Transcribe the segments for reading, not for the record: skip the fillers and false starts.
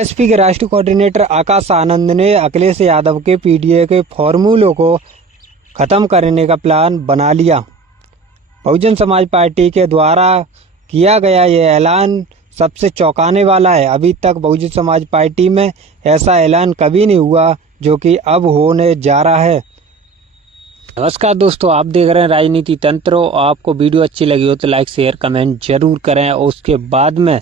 BSP के राष्ट्रीय coordinator Akash Anand ने अखिलेश यादव के पीडीए के फॉर्मूलों को खत्म करने का प्लान बना लिया। बहुजन समाज पार्टी के द्वारा किया गया ये ऐलान सबसे चौंकाने वाला है। अभी तक बहुजन समाज पार्टी में ऐसा ऐलान कभी नहीं हुआ जो कि अब होने जा रहा है। नमस्कार दोस्तों, आप देख रहे हैं राजनीति तंत्र। आपको वीडियो अच्छी लगी हो तो लाइक शेयर कमेंट जरूर करें और उसके बाद में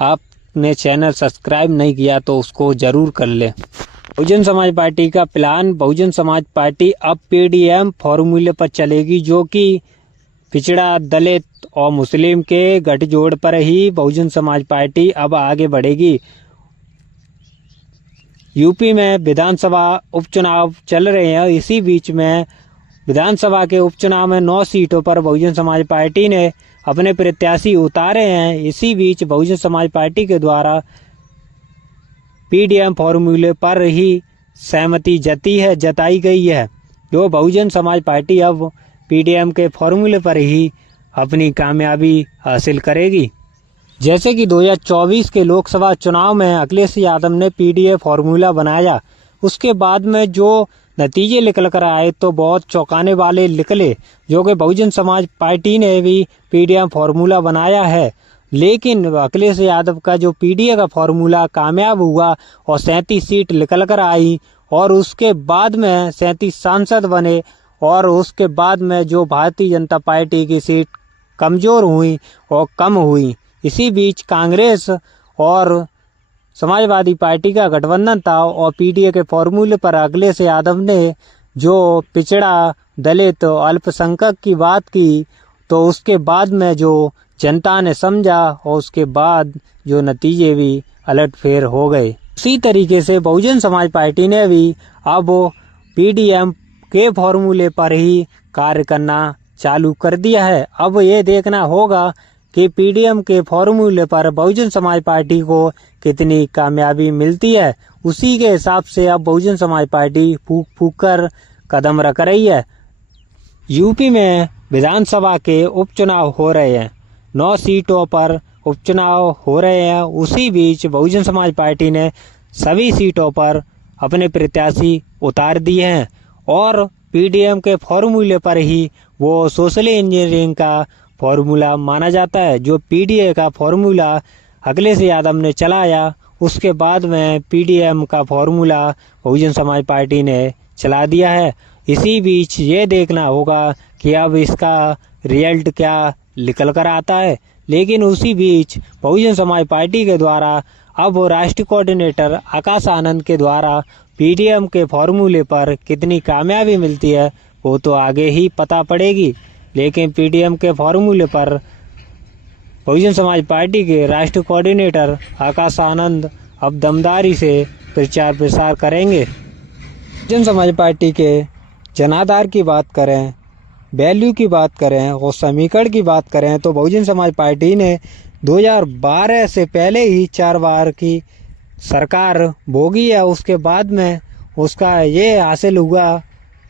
आपने चैनल सब्सक्राइब नहीं किया तो उसको जरूर कर लें। बहुजन समाज पार्टी का प्लान, बहुजन समाज पार्टी अब पीडीएम फॉर्मूले पर चलेगी, जो कि पिछड़ा, दलित और मुस्लिम के गठजोड़ पर ही बहुजन समाज पार्टी अब आगे बढ़ेगी। यूपी में विधानसभा उपचुनाव चल रहे हैं। इसी बीच में विधानसभा के उपचुनाव में 9 सीटों पर बहुजन समाज पार्टी ने अपने प्रत्याशी उतारे हैं। इसी बीच बहुजन समाज पार्टी के द्वारा पीडीएम फॉर्मूले पर ही सहमति जताई गई है, जो बहुजन समाज पार्टी अब पीडीएम के फॉर्मूले पर ही अपनी कामयाबी हासिल करेगी। जैसे कि 2024 के लोकसभा चुनाव में अखिलेश यादव ने पीडीए फॉर्मूला बनाया, उसके बाद में जो नतीजे निकल कर आए तो बहुत चौंकाने वाले निकले, जो कि बहुजन समाज पार्टी ने भी पीडीएम फॉर्मूला बनाया है। लेकिन अखिलेश यादव का जो पीडीए का फॉर्मूला कामयाब हुआ और 37 सीट निकल कर आई और उसके बाद में 37 सांसद बने और उसके बाद में जो भारतीय जनता पार्टी की सीट कमजोर हुई और कम हुई। इसी बीच कांग्रेस और समाजवादी पार्टी का गठबंधन था और पीडीए के फॉर्मूले पर अखिलेश यादव ने जो पिछड़ा, दलित, अल्पसंख्यक की बात की, तो उसके बाद में जो जनता ने समझा और उसके बाद जो नतीजे भी उलटफेर हो गए। उसी तरीके से बहुजन समाज पार्टी ने भी अब पीडीएम के फॉर्मूले पर ही कार्य करना चालू कर दिया है। अब ये देखना होगा कि पीडीएम के फॉर्मूले पर बहुजन समाज पार्टी को कितनी कामयाबी मिलती है। उसी के हिसाब से अब बहुजन समाज पार्टी फूक फूक कर कदम रख रही है। यूपी में विधानसभा के उपचुनाव हो रहे हैं, 9 सीटों पर उपचुनाव हो रहे हैं। उसी बीच बहुजन समाज पार्टी ने सभी सीटों पर अपने प्रत्याशी उतार दिए हैं और पीडीएम के फॉर्मूले पर ही वो सोशल इंजीनियरिंग का फॉर्मूला माना जाता है। जो पीडीए का फॉर्मूला अखिलेश यादव ने चलाया, उसके बाद में पीडीएम का फॉर्मूला बहुजन समाज पार्टी ने चला दिया है। इसी बीच ये देखना होगा कि अब इसका रिजल्ट क्या निकल कर आता है। लेकिन उसी बीच बहुजन समाज पार्टी के द्वारा अब राष्ट्रीय कोऑर्डिनेटर आकाश आनंद के द्वारा पीडीएम के फॉर्मूले पर कितनी कामयाबी मिलती है वो तो आगे ही पता पड़ेगी। लेकिन पीडीएम के फॉर्मूले पर बहुजन समाज पार्टी के राष्ट्रीय कोऑर्डिनेटर आकाश आनंद अब दमदारी से प्रचार प्रसार करेंगे। बहुजन समाज पार्टी के जनाधार की बात करें, वैल्यू की बात करें और समीकरण की बात करें तो बहुजन समाज पार्टी ने 2012 से पहले ही 4 बार की सरकार भोगी है। उसके बाद में उसका ये हासिल हुआ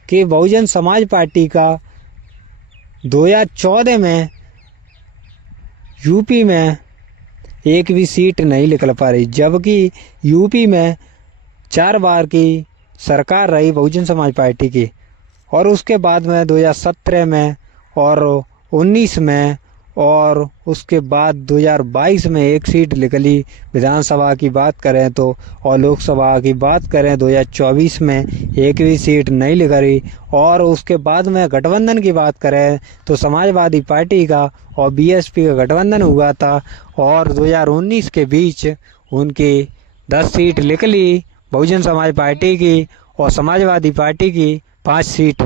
कि बहुजन समाज पार्टी का 2014 में यूपी में एक भी सीट नहीं निकल पा रही, जबकि यूपी में 4 बार की सरकार रही बहुजन समाज पार्टी की। और उसके बाद में 2017 में और 19 में और उसके बाद 2022 में एक सीट निकली। विधानसभा की बात करें तो और लोकसभा की बात करें 2024 में एक भी सीट नहीं निकली। और उसके बाद में गठबंधन की बात करें तो समाजवादी पार्टी का और बीएसपी का गठबंधन हुआ था और 2019 के बीच उनकी 10 सीट निकली बहुजन समाज पार्टी की और समाजवादी पार्टी की 5 सीट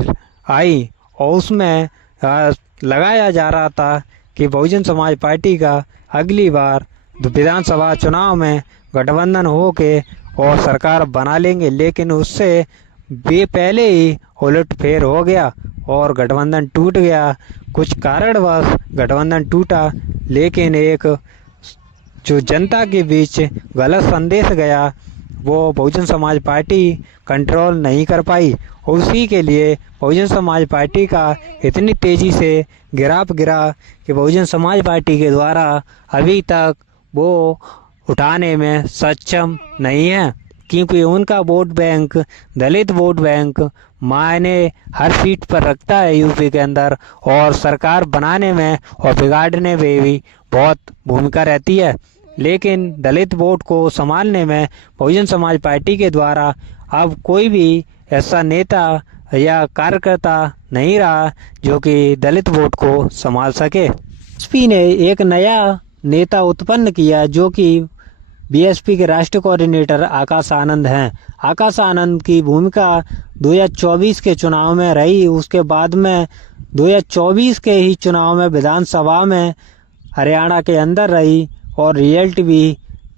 आई। और उसमें लगाया जा रहा था कि बहुजन समाज पार्टी का अगली बार विधानसभा चुनाव में गठबंधन हो के और सरकार बना लेंगे। लेकिन उससे पहले ही उलटफेर हो गया और गठबंधन टूट गया। कुछ कारणवश गठबंधन टूटा, लेकिन एक जो जनता के बीच गलत संदेश गया वो बहुजन समाज पार्टी कंट्रोल नहीं कर पाई। उसी के लिए बहुजन समाज पार्टी का इतनी तेज़ी से गिरा कि बहुजन समाज पार्टी के द्वारा अभी तक वो उठाने में सक्षम नहीं है, क्योंकि उनका वोट बैंक, दलित वोट बैंक मायने हर सीट पर रखता है यूपी के अंदर, और सरकार बनाने में और बिगाड़ने में भी बहुत भूमिका रहती है। लेकिन दलित वोट को संभालने में बहुजन समाज पार्टी के द्वारा अब कोई भी ऐसा नेता या कार्यकर्ता नहीं रहा जो कि दलित वोट को संभाल सके। बीएसपी ने एक नया नेता उत्पन्न किया जो कि बीएसपी के राष्ट्रीय कोऑर्डिनेटर आकाश आनंद हैं। आकाश आनंद की भूमिका 2024 के चुनाव में रही। उसके बाद में 2024 के ही चुनाव में विधानसभा में हरियाणा के अंदर रही और रिजल्ट भी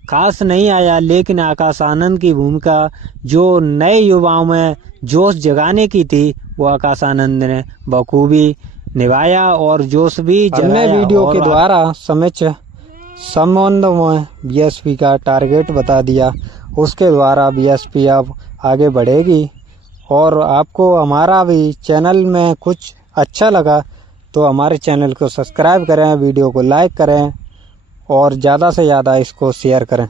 खास नहीं आया, लेकिन आकाश आनंद की भूमिका जो नए युवाओं में जोश जगाने की थी वो आकाश आनंद ने बखूबी निभाया और जोश भी जगाया। वीडियो के द्वारा समक्ष संबंध में बीएसपी का टारगेट बता दिया, उसके द्वारा बीएसपी अब आगे बढ़ेगी। और आपको हमारा भी चैनल में कुछ अच्छा लगा तो हमारे चैनल को सब्सक्राइब करें, वीडियो को लाइक करें और ज़्यादा से ज़्यादा इसको शेयर करें।